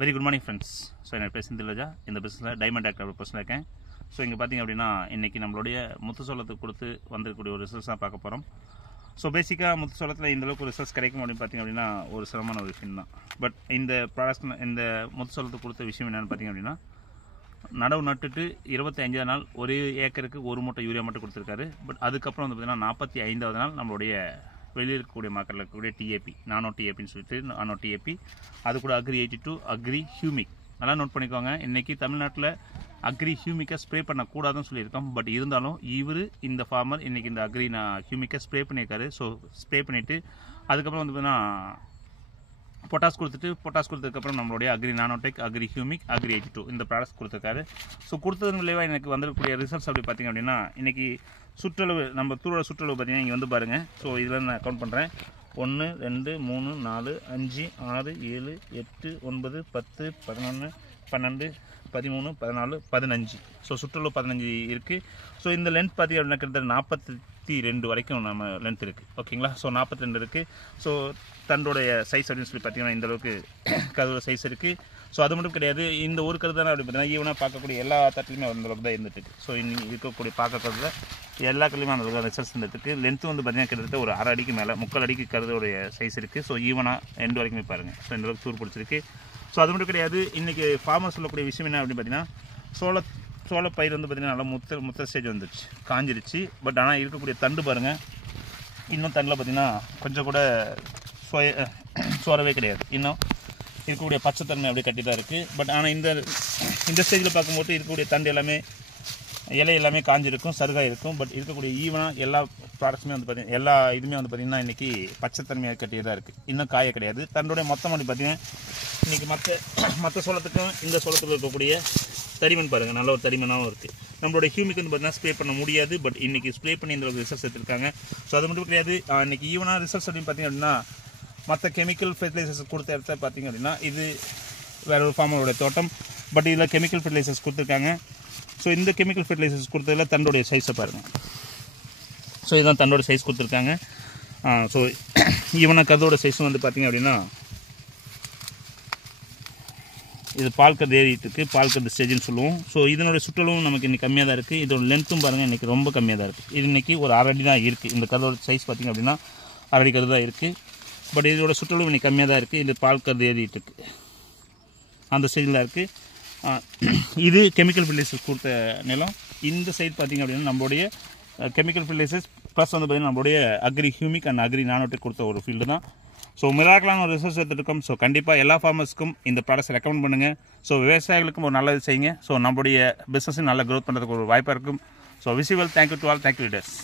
Very good morning friends. So என்னோட பேர் செந்தில்ராஜா. இந்த பிஸ்னஸில் டைமண்ட் ஆக்டர் பர்சனாக இருக்கேன். ஸோ இங்கே பார்த்திங்க அப்படின்னா இன்றைக்கி நம்மளுடைய முத்துசோளத்துக்கு கொடுத்து வந்திருக்கக்கூடிய ஒரு ரிசல்ட்ஸ் தான் பார்க்க போகிறோம். ஸோ பேசிக்காக முத்துசோளத்தில் இந்தளவுக்கு ஒரு ரிசல்ட்ஸ் கிடைக்கும் அப்படின்னு பார்த்திங்க அப்படின்னா ஒரு சிரமமான ஒரு விஷயம் தான். பட் இந்த ப்ராடக்ட்ஸ் இந்த முத்துசோளத்துக்கு கொடுத்த விஷயம் என்னென்னு பார்த்திங்க அப்படின்னா, நடவு நட்டுட்டு 25ஆவது நாள் ஒரு ஏக்கருக்கு ஒரு மூட்டை யூரியா மட்டும் கொடுத்துருக்காரு. பட் அதுக்கப்புறம் வந்து பார்த்திங்கன்னா 45ஆவது நாள் நம்மளுடைய வெளியில் இருக்கக்கூடிய மார்க்கெட்டில் இருக்கக்கூடிய டிஏபி, நானோ டிஏபின்னு சொல்லிட்டு நானோ டிஏபி, அது கூட அக்ரி 82, அக்ரி ஹியூமிக். நல்லா நோட் பண்ணிக்கோங்க. இன்றைக்கி தமிழ்நாட்டில் அக்ரி ஹியூமிக்கை ஸ்ப்ரே பண்ணக்கூடாதுன்னு சொல்லியிருக்கோம். பட் இருந்தாலும் இந்த ஃபார்மர் இன்றைக்கி இந்த அக்ரி ஹியூமிக்கை ஸ்ப்ரே பண்ணியிருக்காரு. ஸோ ஸ்ப்ரே பண்ணிவிட்டு அதுக்கப்புறம் வந்து பார்த்தீங்கன்னா பொட்டாஸ் கொடுத்ததுக்கப்புறம் நம்மளுடைய agri nanotech, agri humic, agri 82 இந்த ப்ராடக்ட்ஸ் கொடுத்துருக்காரு. ஸோ கொடுத்ததன் விளைவாக எனக்கு வந்திருக்கக்கூடிய ரிசல்ட்ஸ் அப்படி பார்த்திங்க அப்படின்னா, இன்றைக்கி சுற்றளவு நம்ம தூரோட சுற்றளவு பார்த்திங்கன்னா இங்கே வந்து பாருங்கள். ஸோ இதில் நான் கவுண்ட் பண்ணுறேன். 1 2 3 4 5 6 7 8 9 10 11 12 13 14 15. ஸோ சுற்றளவு 15 இருக்குது. ஸோ இந்த லென்த் பார்த்திங்க அப்படின்னா கிட்டத்தட்ட 42 வரைக்கும் நம்ம லென்த் இருக்குது. ஓகேங்களா? ஸோ 42 இருக்குது. ஸோ தண்டோடைய சைஸ் அப்படின்னு சொல்லி பார்த்தீங்கன்னா இந்தளவுக்கு கருவோட சைஸ் இருக்குது. ஸோ அது மட்டும் கிடையாது, இந்த ஒரு கரு தானே அப்படி பார்த்தீங்கன்னா ஈவனாக பார்க்கக்கூடிய எல்லா தட்டிலுமே அந்தளவுக்கு தான் இருந்துட்டு. ஸோ இன்னைக்கு இருக்கக்கூடிய பார்க்கறதுல எல்லா கல்லையுமே அந்த ரிசல்ட்ஸ் இருந்துருக்கு. லென்த்து வந்து பார்த்திங்கன்னா கிட்டத்தட்ட ஒரு 1/2 அடிக்கு மேலே 3/4 அடிக்கு கருதோடைய சைஸ் இருக்குது. ஸோ ஈவனாக எண்டு வரைக்குமே பாருங்கள். ஸோ இந்தளவுக்கு தூர் பிடிச்சிருக்கு. ஸோ அது மட்டும் கிடையாது, இன்றைக்கி ஃபார்மர் சொல்லக்கூடிய விஷயம் என்ன அப்படின்னு பார்த்தீங்கன்னா, சோள பயிர் வந்து பார்த்திங்கன்னா நல்லா முத்த ஸ்டேஜ் வந்துடுச்சு, காஞ்சிருச்சு. பட் ஆனால் இருக்கக்கூடிய தண்டு பாருங்கள், இன்னும் தண்டில் பார்த்திங்கன்னா கொஞ்சம் கூட சோறவே கிடையாது. இன்னும் இருக்கக்கூடிய பச்சைத்தன்மை அப்படியே கட்டி தான் இருக்குது. பட் ஆனால் இந்த ஸ்டேஜில் பார்க்கும்போது இருக்கக்கூடிய தண்டு எல்லாமே இலை எல்லாமே காஞ்சிருக்கும், சருகாக இருக்கும். பட் இருக்கக்கூடிய ஈவனாக எல்லா ப்ராடக்ட்ஸுமே வந்து பார்த்திங்கன்னா எல்லா இதுவுமே வந்து பார்த்திங்கன்னா இன்றைக்கி பச்சைத்தன்மையாக கட்டியதாக இருக்குது. இன்னும் காய கிடையாது. தண்டுடைய மொத்தம் அப்படி பார்த்திங்கன்னா இன்றைக்கி மற்ற சோளத்துக்கும் இந்த சோளத்தில் இருக்கக்கூடிய தடிமன் பாருங்கள், நல்ல ஒரு தடிமனாகவும் இருக்குது. நம்மளோட ஹியூமிக் வந்து பார்த்திங்கன்னா ஸ்ப்ரே பண்ண முடியாது. பட் இன்றைக்கி ஸ்ப்ரே பண்ணி இந்த ரிசல்ட்ஸ் எடுத்துருக்காங்க. ஸோ அது மட்டும் கிடையாது, இன்றைக்கி ஈவனாக ரிசல்ட்ஸ் அப்படின்னு பார்த்திங்க அப்படின்னா, மற்ற கெமிக்கல் ஃபெர்டிலைசர்ஸ் கொடுத்த இடத்த பார்த்திங்க அப்படின்னா இது வேறு ஒரு ஃபார்மரோட தோட்டம். பட் இதில் கெமிக்கல் ஃபெர்டிலைசர்ஸ் கொடுத்துருக்காங்க. ஸோ இந்த கெமிக்கல் ஃபெர்டிலைசர்ஸ் கொடுத்ததில் தண்டோடைய சைஸை பாருங்கள். ஸோ இதுதான் தண்டோட சைஸ் கொடுத்துருக்காங்க. ஸோ ஈவனாக கருதோட சைஸும் வந்து பார்த்திங்க அப்படின்னா இது பால்கர் ஏறிட்டுருக்கு, பால்கர் ஸ்டேஜ்னு சொல்லுவோம். ஸோ இதனுடைய சுற்றளவும் நமக்கு இன்றைக்கி கம்மியாக தான் இருக்குது. இதோட லென்த்தும் பாருங்கள் இன்றைக்கி ரொம்ப கம்மியாக தான் இருக்குது. இது இன்றைக்கி ஒரு 1/2 அடி தான் இருக்குது. இந்த கருதோட சைஸ் பார்த்திங்க அப்படின்னா 1/2 அடி கரு தான் இருக்குது. பட் இதோட சுற்றளவு இன்றைக்கி கம்மியாக தான் இருக்குது. இது பால்கர் ஏறிட்டுருக்கு, அந்த ஸ்டேஜில் இருக்குது. இது கெமிக்கல் ஃபெர்டிலைசர்ஸ் கொடுத்த நிலம். இந்த சைடு பார்த்திங்க அப்படின்னா நம்மளுடைய கெமிக்கல் ஃபெர்டிலைசர்ஸ் ப்ளஸ் வந்து பார்த்திங்கன்னா நம்மளுடைய agri humic and agri nanotech கொடுத்த ஒரு ஃபீல்டு தான். ஸோ மிராக்கலான ஒரு ரிசல்ட்ஸ் எடுத்துருக்கோம். ஸோ கண்டிப்பாக எல்லா ஃபார்மர்ஸ்க்கும் இந்த ப்ராடக்ட்ஸ் ரெக்கமெண்ட் பண்ணுங்கள். ஸோ விவசாயிகளுக்கும் ஒரு நல்லது செய்யுங்க. ஸோ நம்மளுடைய பிஸ்னஸும் நல்லா க்ரோத் பண்ணுறதுக்கு ஒரு வாய்ப்பாக இருக்கும். So visual thank you to all. Thank you leaders.